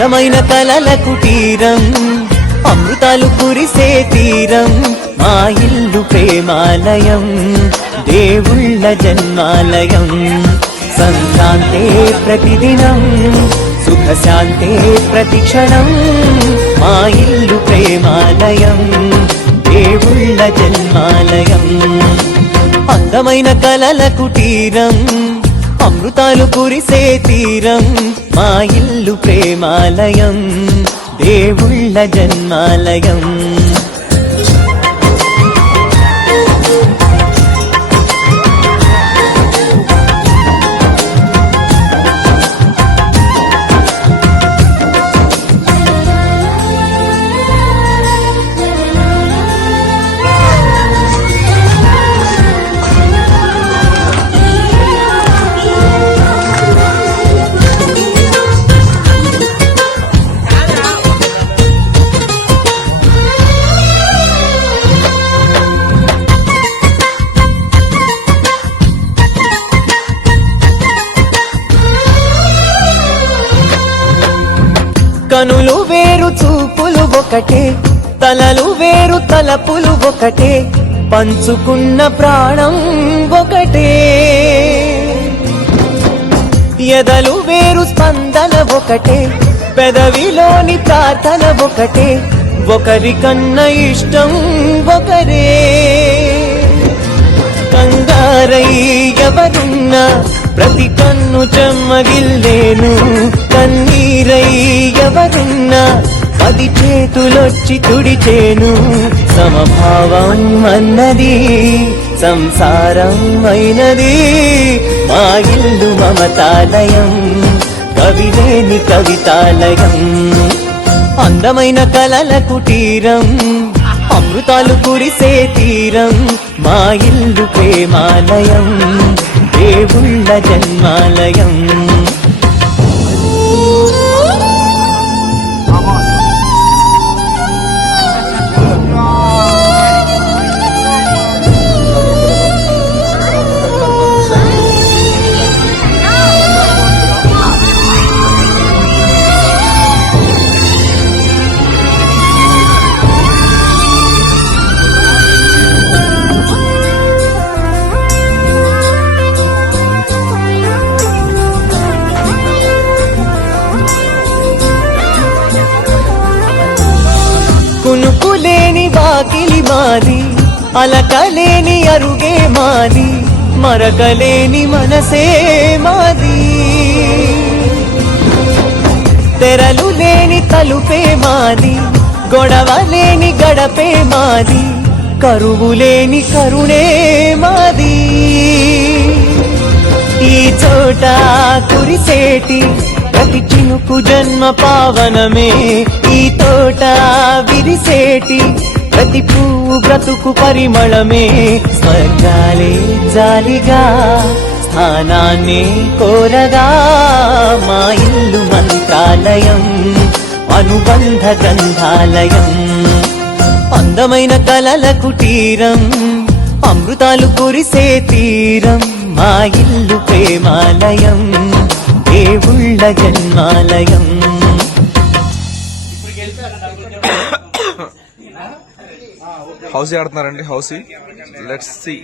అందమైన కలల కుటీరం, అమృతాలు కురిసే తీరం, మా ఇల్లు ప్రేమాలయం, దేవుళ్ళ జన్మాలయం. సంక్రాంతే ప్రతిదినం, సుఖశాంతే ప్రతిక్షణం, మా ఇల్లు ప్రేమాలయం, దేవుళ్ళ జన్మాలయం. అందమైన కలల కుటీరం, అమృతాలు కురిసే తీరం, మా ఇల్లు ప్రేమాలయం, దేవుళ్ళ జన్మాలయం. కనులు వేరు చూపులు ఒకటే, తలలు వేరు తలపులు ఒకటే, పంచుకున్న ప్రాణం ఒకటే. ఎదలు వేరు స్పందన ఒకటే, పెదవిలోని ప్రార్థన ఒకటే, ఒకరికన్నా ఇష్టం ఒకరే. కంగారై ఎవరున్నా ప్రతి కన్ను చెమ్మగిల్లేను, కన్నీరై ఎవరున్నా 10 చేతులొచ్చి తుడిచేను. సమభావం అన్నది సంసారం అయినది, మా ఇల్లు మమతాలయం, కవిలేని కవితాలయం. అందమైన కలల కుటీరం, అమృతాలు కురిసే తీరం, మా ఇల్లు ప్రేమాలయం, దేవుళ్ళ జన్మాలయం. కునుకులేని వాకిలి మాది, అలకలేని అరుగే మాది, మరకలేని మనసే మాది. తెరలు లేని తలుపే మాది, గొడవలేని గడపే మాది, కరువులేని కరుణే మాది. ఈ చోట కురిసేటి ప్రతి చినుకు జన్మ పావనమే, ఈ తోట విరిసేటి ప్రతి పువ్వు బ్రతుకు పరిమళమే. స్వర్గాలే జాలిగా స్థానాన్ని కోరగా, మా ఇల్లు మంత్రాలయం, అనుబంధ గంధాలయం. అందమైన కలల కుటీరం, అమృతాలు కురిసే తీరం, మా ఇల్లు ప్రేమాలయం, దేవుళ్ళ జన్మాలయం. హౌసీ ఆడుతున్నారండి, హౌసీ. Let's see.